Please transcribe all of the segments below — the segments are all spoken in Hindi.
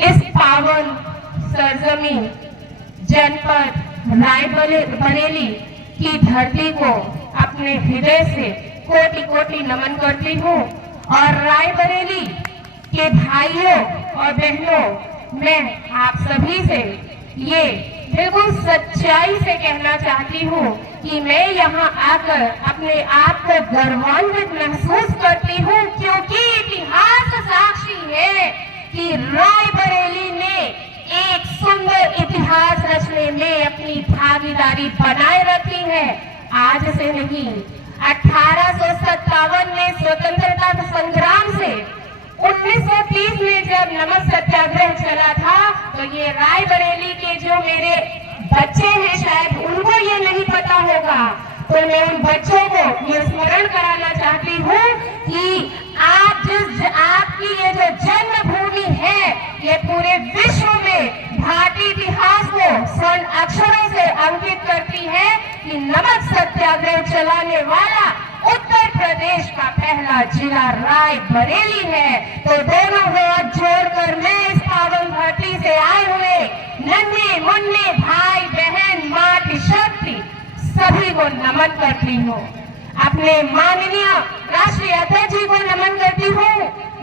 इस पावन सरजमी जनपद रायबरेली की धरती को अपने हृदय से कोटि कोटि नमन करती हूँ और रायबरेली के भाइयों और बहनों, मैं आप सभी से ये बिल्कुल सच्चाई से कहना चाहती हूँ कि मैं यहाँ आकर अपने आप को गर्वान्वित महसूस करती हूँ, क्योंकि इतिहास साक्षी है कि रायबरेली ने एक सुंदर इतिहास रचने में अपनी भागीदारी बनाए रखी है। आज से नहीं, 1857 में स्वतंत्रता संग्राम से 1930 में जब नमक सत्याग्रह चला था, तो ये रायबरेली के जो मेरे बच्चे हैं, शायद उनको ये नहीं पता होगा, तो मैं उन बच्चों को ये स्मरण कराना चाहती हूँ कि आपकी ये जो जन्मभूमि है, ये पूरे विश्व में भारतीय इतिहास को स्वर्ण अक्षरों से अंकित करती है कि नमक सत्याग्रह चलाने वाला उत्तर प्रदेश का पहला जिला रायबरेली है। तो दोनों हाथ जोड़कर मैं इस पावन धरती से आए हुए नन्हे मुन्ने भाई बहन माटी शक्ति सभी को नमन करती हूँ। अपने माननीय राष्ट्रीय अध्यक्ष जी को नमन करती हूँ,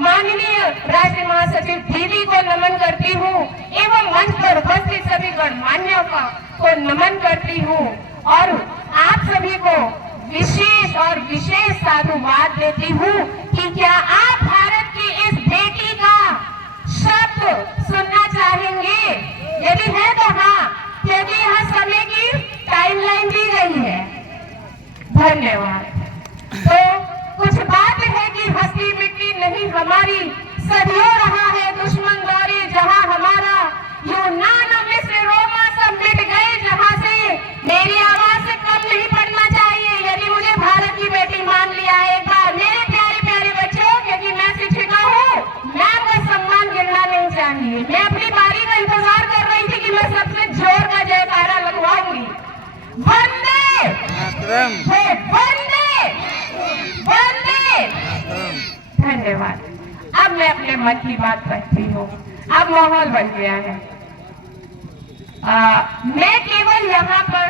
माननीय राष्ट्रीय महासचिव दीदी को नमन करती हूँ एवं मंच पर उपस्थित सभी गणमान्यों को नमन करती हूँ और आप सभी को विशेष साधुवाद देती हूँ कि क्या आप भारत की इस बेटी का शब्द सुनना चाहेंगे? यदि है तो हाँ, क्योंकि यहाँ समय की टाइमलाइन दी गई है। धन्यवाद। तो कुछ बात है कि हंसी मिट्टी नहीं हमारी, सदियों रहा है दुश्मन दौरे जहाँ हमारा, यूनान मिस्र रोमा सब मिट गए जहाँ से। मेरी आवाज से कम नहीं पड़ना चाहिए यदि मुझे भारत की बेटी मान लिया है एक बार। मेरे प्यारे प्यारे बच्चों, क्योंकि मैं शिक्षिका हूँ, मैं आपका सम्मान गिरना नहीं चाहिए। मैं अपनी बारी का इंतजार कर रही थी कि मैं सबसे जोर का जयकारा लगवाऊंगी। वंदे वंदे वंदे। धन्यवाद। अब मैं अपने मन की बात कहती हूँ। अब माहौल बन गया है। मैं केवल यहाँ पर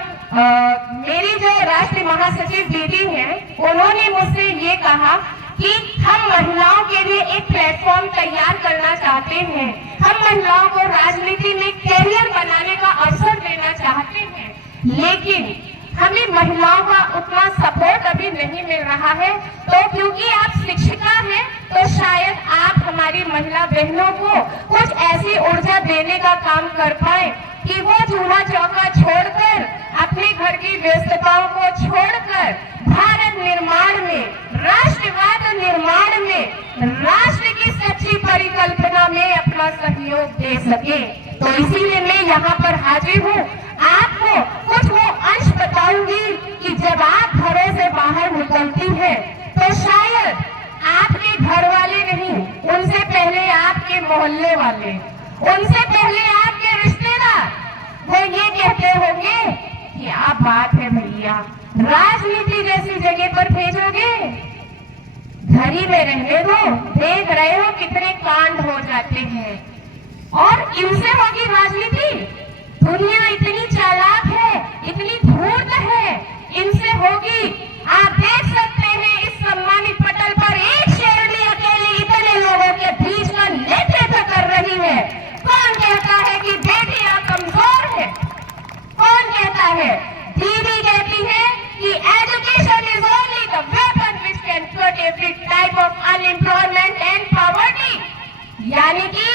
मेरी जो राष्ट्रीय महासचिव दीदी हैं, उन्होंने मुझसे ये कहा कि हम महिलाओं के लिए एक प्लेटफॉर्म तैयार करना चाहते हैं, हम महिलाओं को राजनीति में कैरियर बनाने का अवसर देना चाहते हैं, लेकिन हमें महिलाओं का उतना सपोर्ट अभी नहीं मिल रहा है। तो क्योंकि आप शिक्षिका हैं, तो शायद आप हमारी महिला बहनों को कुछ ऐसी ऊर्जा देने का काम कर पाए कि वो चूल्हा चौका छोड़कर, अपने घर की व्यस्तताओं को छोड़कर भारत निर्माण में, राष्ट्रवाद निर्माण में, राष्ट्र की सच्ची परिकल्पना में अपना सहयोग दे सके। तो इसीलिए मैं यहाँ पर हाजिर हूँ। आपको कुछ वो अंश बताऊंगी कि जब आप घरों से बाहर निकलती है, तो शायद आपके घर वाले नहीं, उनसे पहले आपके मोहल्ले वाले, उनसे पहले आपके रिश्तेदार, वो ये कहते होंगे कि क्या बात है भैया, राजनीति जैसी जगह पर भेजोगे, घर ही में रहने दो, देख रहे हो कितने कांड हो जाते हैं। और इनसे होगी राजनीति? दुनिया इतनी चालाक है, इतनी धूर्त है, इनसे होगी? आप देख सकते हैं इस सम्मानित पटल पर एक शेरनी अकेली इतने लोगों के बीच का नेतृत्व कर रही है। कौन कहता है कि बेटियां कमजोर है? कौन कहता है? दीदी कहती है कि education is only the weapon which can cut every type of unemployment and poverty. यानी कि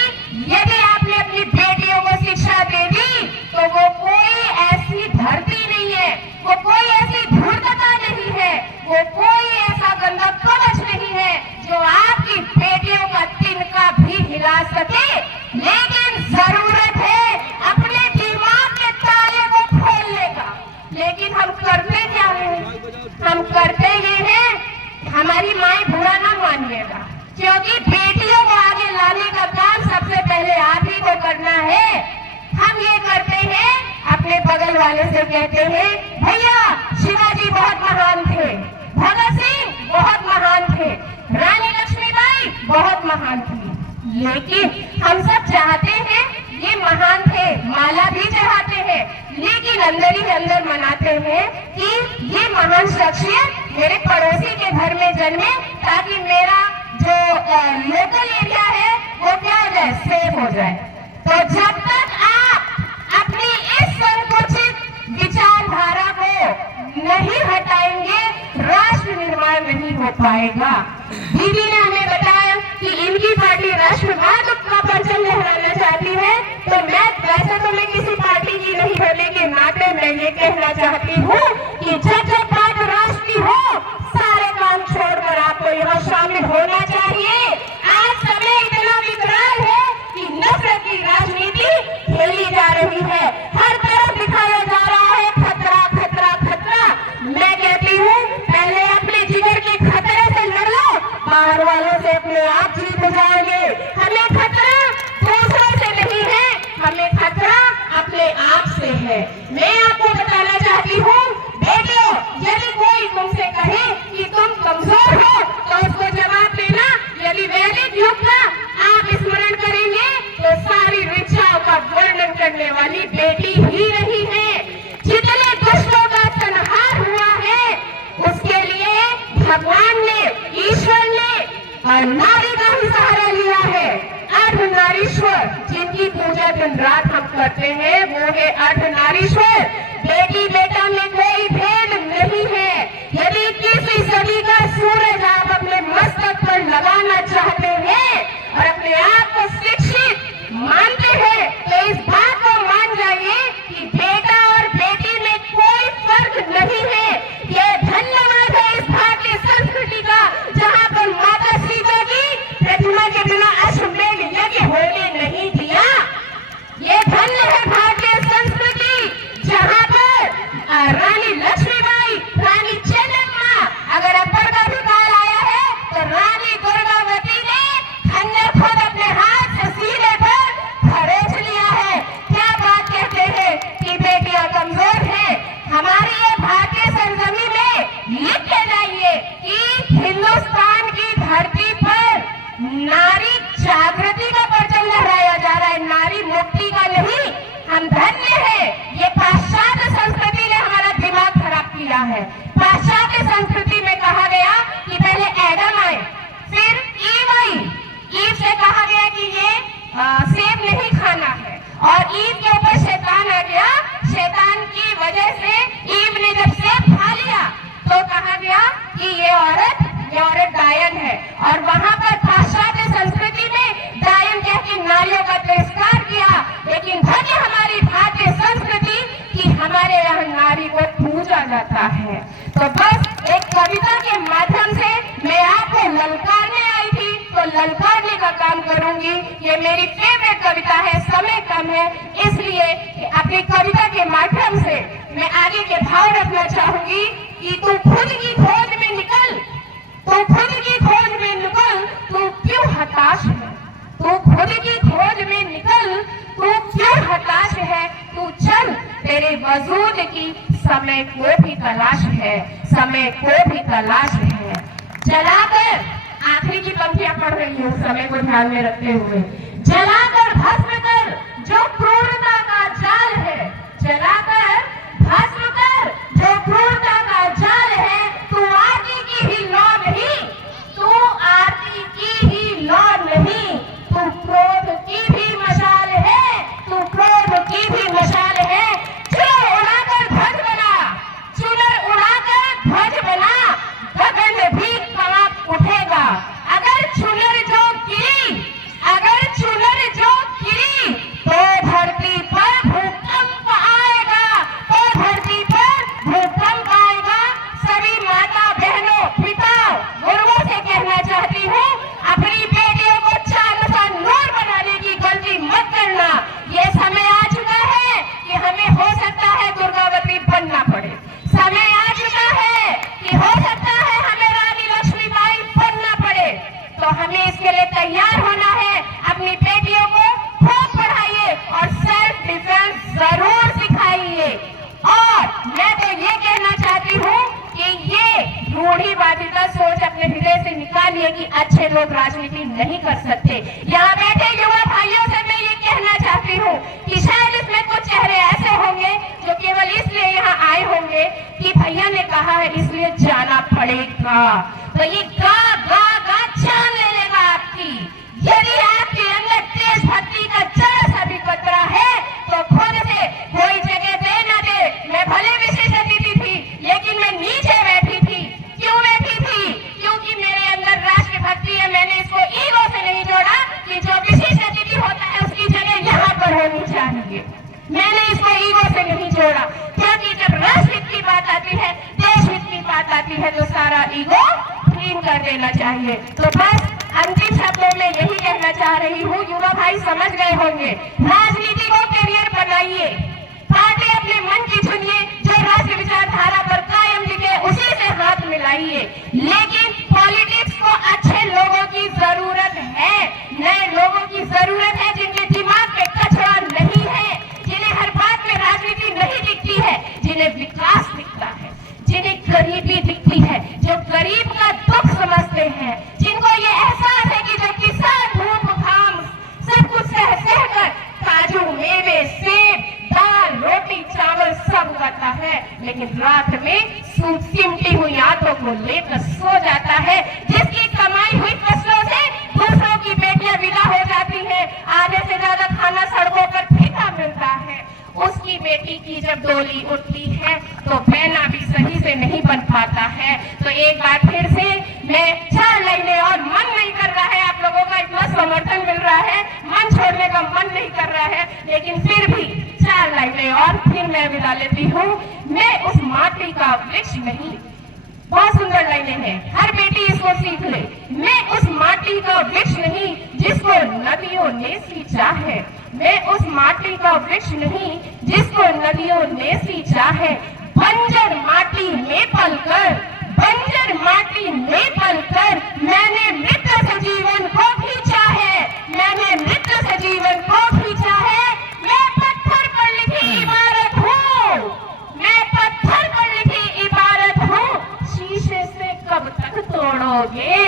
यदि आपने अपनी बेटियों को शिक्षा दे दी, तो वो कोई ऐसी धरती नहीं है, वो कोई ऐसी धूर्तता नहीं है, वो कोई ऐसा गंदा कवच नहीं है जो आपकी बेटियों का तिनका भी हिला सके। लेकिन जरूरत है अपने दिमाग के ताले को खोलने का। लेकिन हम करते क्या हैं? हम करते ये हैं, हमारी माए बुरा ना मानिएगा, क्योंकि बेटियों को आगे लाने का काम सबसे पहले आप ही को करना है। हम ये करते हैं, अपने बगल वाले से कहते हैं, भैया शिवाजी बहुत महान थे, भगत सिंह बहुत महान थे, रानी लक्ष्मीबाई बहुत महान थी, लेकिन हम सब चाहते हैं, ये महान थे, माला भी चढ़ाते हैं, लेकिन अंदर ही अंदर मनाते हैं कि ये महान शख्सियत मेरे पड़ोसी के घर में जन्मे, ताकि मेरा जो लोकल एरिया है वो क्या हो जाए, सेफ हो जाए। तो जब तक आप अपनी इस संकुचित विचारधारा को नहीं हटाएंगे, राष्ट्र निर्माण नहीं हो पाएगा। दीदी ने हमें बताया कि इनकी पार्टी राष्ट्रवाद का परचम लहराना चाहती है, तो वैसे तो मैं किसी पार्टी की नहीं होने के नाते मैं ये कहना चाहती हूँ कि जब बात राष्ट्र की हो, सारे काम छोड़कर आपको यहाँ शामिल होना चाहिए। आज समय इतना विकराल है कि नफरत की राजनीति खेली जा रही है, हर तरफ दिखाया जा रहा है खतरा खतरा खतरा। मैं कहती हूँ पहले अपने जिगर के खतरे से लड़ लो, बाहर वालों से अपने आप जीत जाओगे। हमें खतरा दूसरों से नहीं है, हमें खतरा अपने आप से है। मैं आपको बताना चाहती हूँ बेटियों, यदि कोई तुमसे कहे कि तुम कमजोर हो तो उसको जवाब देना, यदि वैदिक युग का आप स्मरण करेंगे तो सारी ऋचाओं का वर्णन करने वाली बेटी ही रही है। जितने दुष्टों का संहार हुआ है उसके लिए भगवान ने, ईश्वर ने नारी का ही सहारा लिया है। अर्धनारीश्वर जिनकी पूजा दिन रात हम करते हैं वो है अर्धनारीश्वर। बेटी बेटा में कोई भेद नहीं है। यदि किसी सदी का सूरज आप अपने मस्तक पर लगाना चाहते हैं और अपने आप को शिक्षित मानते हैं तो इस बात को मान जाइए कि बेटा और बेटी में कोई फर्क नहीं है। ये धन्यवाद है इस भारतीय संस्कृति का, जहाँ पर माता सीता की प्रतिमा के बिना अश्वमेध यज्ञ होने नहीं दिया। ये धन्य है भारतीय संस्कृति, जहाँ पर रानी लक्ष्मीबाई, रानी चेन्नम्मा, अगर अकबर का भी काल आया है तो रानी दुर्गावती ने खंजर खुद अपने हाथ से सीने पर खरोच लिया है। क्या बात कहते हैं कि बेटियां कमजोर हैं। हमारी ये भारतीय सरजमी में लिख के जाइए कि हिंदुस्तान की धरती पर नारी जागृति का परचम लहराया जा रहा है, नारी मुक्ति का नहीं। हम धन्य है। ये पाश्चात्य संस्कृति ने हमारा दिमाग खराब किया है। पाश्चात्य संस्कृति में कहा गया कि पहले एडम आए, फिर ईव आई। ईव से कहा गया कि ये सेब नहीं खाना है, और ईव के ऊपर शैतान आ गया। शैतान की वजह से ईव ने जब सेब खा लिया तो कहा गया कि ये औरत डायन है, और वहां पर पाश्चात्य संस्कृति में डायन कह के नारियों का तिरस्कार किया। लेकिन धन्य हमारी भारतीय संस्कृति कि हमारे यहाँ नारी को पूजा जाता है। तो बस एक कविता के माध्यम से मैं आपको ललकारने आई थी, तो ललकारने का काम करूंगी। ये मेरी फेवरेट कविता है, समय कम है, इसलिए अपनी कविता के माध्यम से मैं आगे के भाव रखना चाहूंगी कि तू खुद की खोज में निकल, तू खुद की खोज में निकल, तू क्यों हताश है? तू खुद की खोज में निकल, तू क्यों हताश है? तू चल, तेरे वजूद की समय को भी तलाश है, समय को भी तलाश है। जलाकर, आखिरी की पंक्तियां पढ़ रही हूँ समय को ध्यान में रखते हुए। जलाकर भस्म कर जो क्रूरता का जाल है, जलाकर भस्म कर जो क्रूरता का जाल है। तू आरती की ही लौ नहीं, तू आरती की ही लौ नहीं, तू क्रोध की भी मशाल है, तू क्रोध की भी मशाल है। चुनर उड़ाकर ध्वज बना, चुनर उड़ाकर ध्वज बना, गगन भी कांप उठेगा। अगर चुनर जो गिरी, अगर चुनर जो गिरी तो धरती चाहिए कि अच्छे लोग राजनीति नहीं कर सकते। यहाँ बैठे युवा भाइयों से मैं ये कहना चाहती हूँ कि शायद इसमें कुछ चेहरे ऐसे होंगे जो केवल इसलिए यहाँ आए होंगे कि भैया ने कहा है इसलिए जाना पड़ेगा। तो ये गा गा गा जान ले लेगा आपकी। यदि आपके अंदर देशभक्ति का जरा सा भी कतरा है तो खुद से कोई जगह दे ना दे। मैं भले विशेष अतिथि थी लेकिन मैं नीचे बैठी थी। क्यों बैठी थी? क्योंकि मेरे अंदर राष्ट्रभक्ति है। मैंने इसको ईगो से नहीं जोड़ा कि जो विशेष अतिथि होता है उसकी जगह यहाँ पर होनी चाहिए। मैंने इसको ईगो से नहीं जोड़ा, क्योंकि जब राष्ट्रहित की बात आती है, देशहित की बात आती है तो सारा ईगो क्लीन कर देना चाहिए। तो बस अंतिम शब्दों में यही कहना चाह रही हूँ, युवा भाई समझ गए होंगे, राजनीति को करियर बनाइए, पार्टी अपने मन की चुनिए, जो राष्ट्र विचारधारा पर कायम टिके उसी से हाथ मिलाइए। लेकिन पॉलिटिक्स को अच्छे लोगों की जरूरत है, नए लोगों की जरूरत है जिनके दिमाग पे कचरा नहीं है, जिन्हें हर बात में राजनीति नहीं दिखती है, जिन्हें विकास दिखता है, जिन्हें गरीबी दिखती है, जो गरीब का दुख समझते हैं, जिनको ये एहसास है कि जो किसान धूप घाम सब कुछ सह कर काजू मेवे सेब दाल रोटी चावल सब करता है, लेकिन रात में सिमटी हुई आंतों को लेकर सो जाता है, जिसकी कमाई हुई फसलों से दूसरों की बेटियां विदा हो जाती हैं, आधे से ज्यादा खाना सड़कों पर फेंका मिलता है, उसकी बेटी की जब डोली उठती है तो बहना भी सही से नहीं बन पाता है। तो एक बार फिर से मैं 4 लाइनें और मन नहीं कर रहा है, आप लोगों का इतना समर्थन मिल रहा है, मन छोड़ने का मन नहीं कर रहा है, लेकिन फिर भी 4 लाइनें और फिर मैं विदा लेती हूँ। मैं उस माटी का वृक्ष नहीं, बहुत सुंदर लाइनें हैं, हर बेटी इसको सीख ले। मैं उस माटी का वृक्ष नहीं जिसको नदियों ने सींचा है, मैं उस माटी का वृक्ष नहीं जिसको नदियों ने सींचा है। बंजर माटी में पलकर, बंजर माटी में पलकर मैंने मृत सजीवन को खींचा है, मैंने मृत सजीवन को खींचा है। मैं पत्थर पर लिखी इबारत हूँ, मैं पत्थर पर लिखी इबारत हूँ, शीशे से कब तक तोड़ोगे,